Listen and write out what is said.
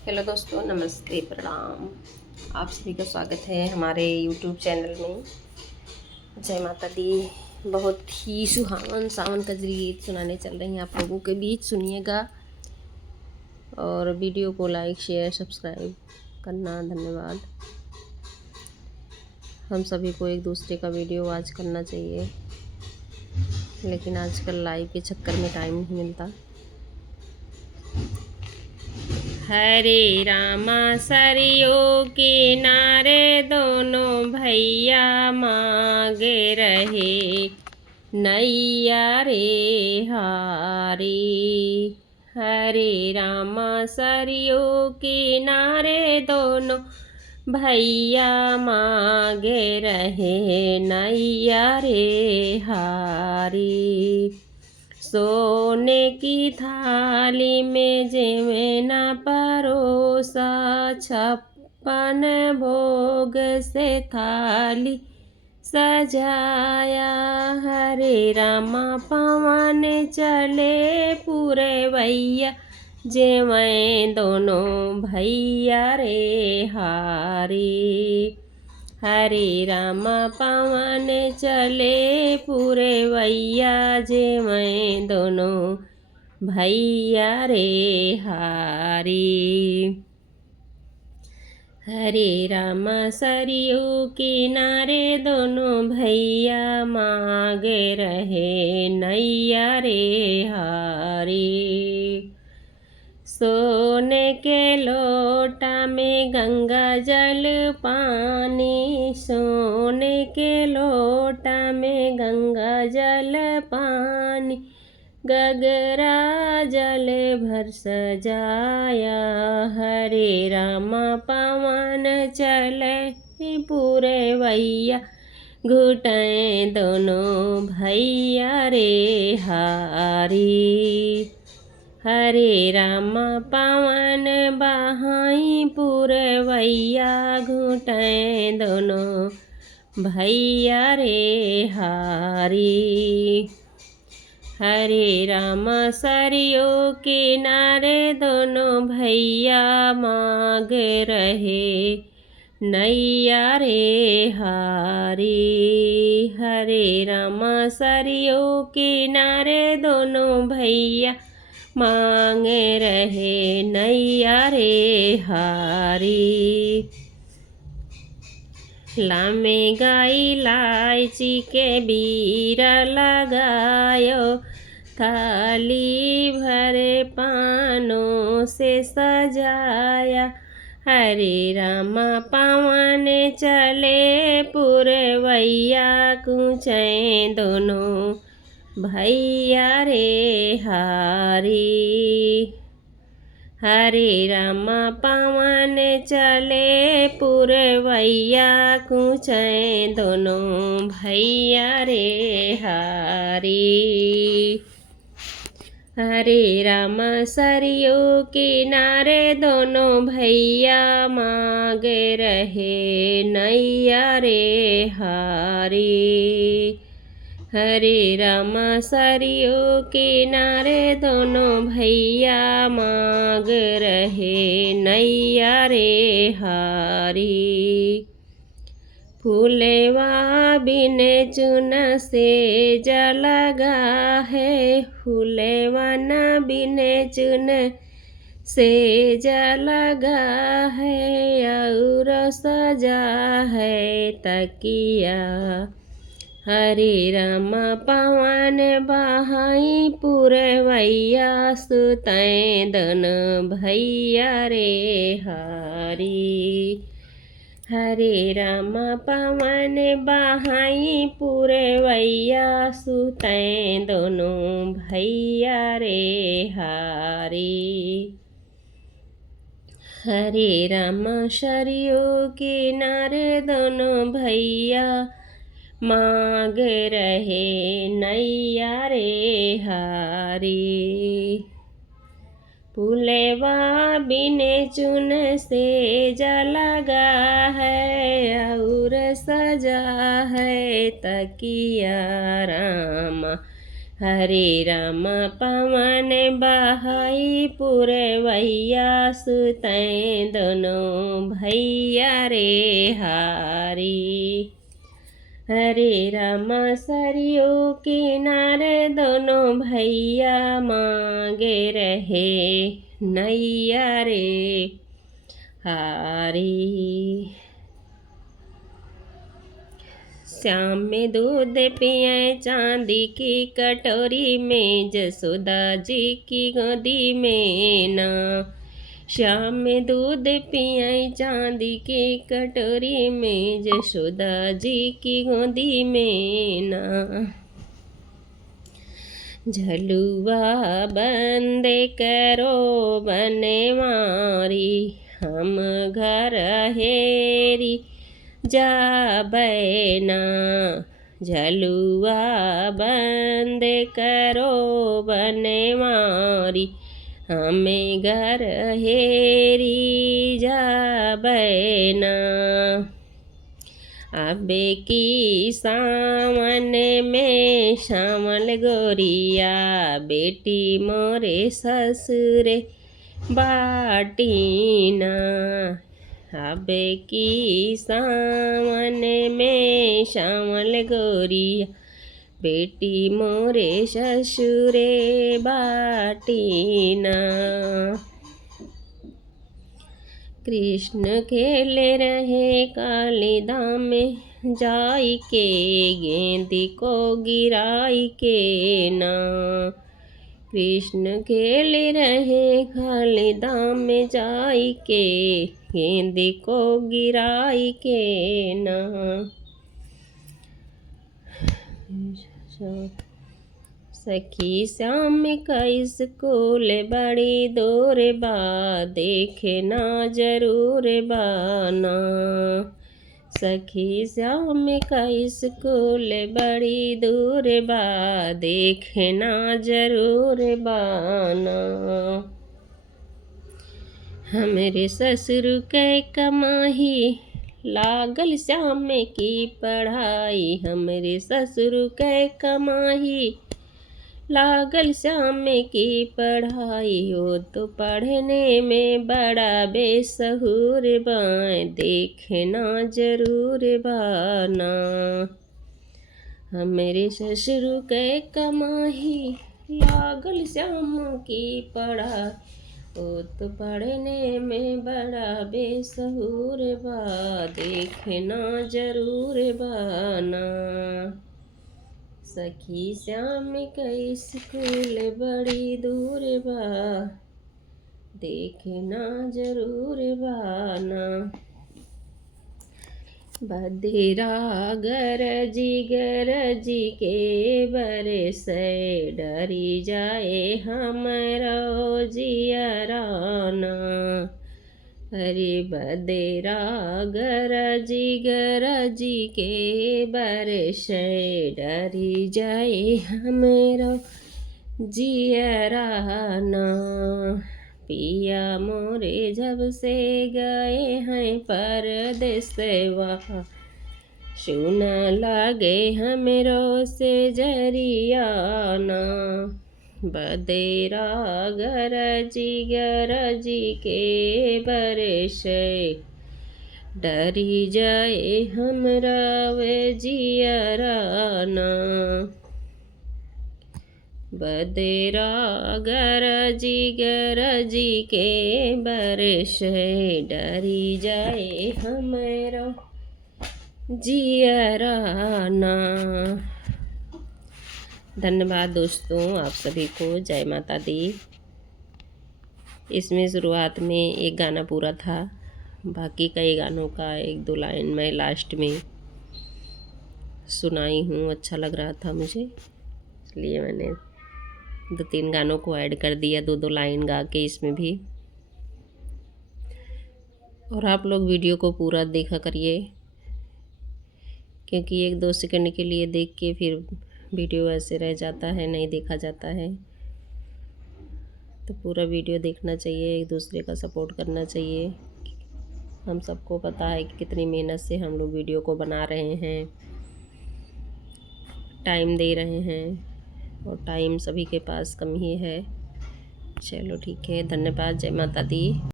Hello दोस्तों, नमस्ते, प्रणाम। आप सभी का स्वागत है हमारे यूट्यूब चैनल में। जय माता दी। बहुत ही सुहावन सावन का गीत सुनाने चल रही हैं आप लोगों के बीच, सुनिएगा और वीडियो को लाइक शेयर सब्सक्राइब करना। धन्यवाद। हम सभी को एक दूसरे का वीडियो वॉच करना चाहिए, लेकिन आजकल लाइव के चक्कर में टाइम नहीं मिलता। हरे रामा सरयू किनारे दोनों भैया मांगे रहे नैया रे हारी। हरे रामा सरयू किनारे दोनों भैया मांगे रहे नैया रे हारी। सोने की थाली में जेवना परोसा, 56 भोग से थाली सजाया। हरे रामा पवन चले पूरे भैया, जेवें दोनों भैया रे हारी। हरे राम पवन चले पूरे भैया, जेवें दोनों भैया रे हारी। हरे राम सरयू किनारे दोनों भैया मांगे रहे नैया रे हारी। सोने के लोटा में गंगा जल पानी, सोने के लोटा में गंगा जल पानी, गगरा जल भर सजाया। हरे रामा पवन चले पूरे भैया, घुटें दोनों भैया रे हारी। हरे राम पवन बहाई पूरे भैया, घुटें दोनों भैया रे हारी। हरे राम सरयू किनारे दोनों भैया मांग रहे नैया रे हारी। हरे राम सरयू किनारे दोनों भैया मांगे रहे नैया रे हारी। लामे गाई इलायची के बीरा लगायो, थाली भरे पानों से सजाया। हरे रामा पवन चले पूरे भैया, कूचें दोनों भैया रे हारी। हरे रामा पवन चले पूरे भैया, कूचें दोनों भैया रे हारी। हरे रामा सरयू किनारे दोनों भैया मांगे रहे नैया रे हारी। हरे रामा सरयू किनारे दोनों भैया मांग रहे नैया रे हारी। फूलेवा बिन चुन से जलगा है, फूलेवा न बिन चुन से जलगा है, और सजा है तकिया। हरे राम पवन बहाई पूरे भैया, सुतें दोनों भैया रे हारी। हरे राम पवन बहाई पूरे भैया, सुतें दोनों भैया रे हारी। हरे राम सरयू किनारे दोनों भैया मांग रहे नैया रे हारी। फूलेवा बिन चुन से जलगा है, और सजा है तकिया रामा। हरे राम पवन बहाई पुरवैया सुतैं दोनों भैया रे हारी। हरे राम सरयू किनारे दोनों भैया मांगे रहे नैया रे हारी। श्याम में दूध पिए चांदी की कटोरी में, जसोदा जी की गोदी में ना। श्याम में दूध पिए चांदी की कटोरी में, जसोदा जी की गोदी में ना। झलुआ बंदे करो बनवारी, हम घर हेरी जाबै ना। झलुआ बंद करो बनवारी, हमें घर हेरी जाबै ना। अबे की सावन में श्यामल गोरिया, बेटी मोरे ससुरे बाटीना। अबे की सावन में श्यामल गोरिया, बेटी मोरे ससुरे बाटीना। कृष्ण खेले रहे काली धाम में, जाई के गेंद को गिराई के ना। कृष्ण खेल रहे काली धाम में, जाई के गेंद को गिराई के ना। सखी श्याम का स्कूल बड़ी दूर बा, देखना जरूर बाना। सखी श्याम का स्कूल बड़ी दूर बा, देखना जरूर बाना। हमरे ससुर के कमाही, लागल श्याम की पढ़ाई। हमरे ससुर के कमाही, लागल श्याम की पढ़ाई। हो तो पढ़ने में बड़ा बेसहुर बाएँ, देखना जरूर बाना। हमरे ससुर के कमाही, लागल श्याम की पढ़ाई। हो तो पढ़ने में बड़ा बेसहुर बा, देखना जरूर बाना। सखी श्याम का स्कूल बड़ी दूर बा, देखना जरूर बाना। बदेरा गरजी के बरसे, डरी जाए हमरो जियराना। अरे बदेरा गरजी के बरसे, डरी जाए हमरो जियराना। पिया मोरे जब से गए हैं परदेसवा, सुन लागे हमरो से जरियाना। बदेरा गरजी के बरसे, डरी जाए हमरा वे जियराना। बदेरा गरजी के बरसे, डरी जाए हमरो जियराना। धन्यवाद दोस्तों, आप सभी को जय माता दी। इसमें शुरुआत में एक गाना पूरा था, बाकी कई गानों का एक दो लाइन मैं लास्ट में सुनाई हूँ। अच्छा लग रहा था मुझे, इसलिए मैंने 2-3 गानों को ऐड कर दिया, 2-2 लाइन गा के इसमें भी। और आप लोग वीडियो को पूरा देखा करिए, क्योंकि 1-2 सेकंड के लिए देख के फिर वीडियो ऐसे रह जाता है, नहीं देखा जाता है। तो पूरा वीडियो देखना चाहिए, एक दूसरे का सपोर्ट करना चाहिए। हम सबको पता है कि कितनी मेहनत से हम लोग वीडियो को बना रहे हैं, टाइम दे रहे हैं। और टाइम सभी के पास कम ही है। चलो ठीक है, धन्यवाद, जय माता दी।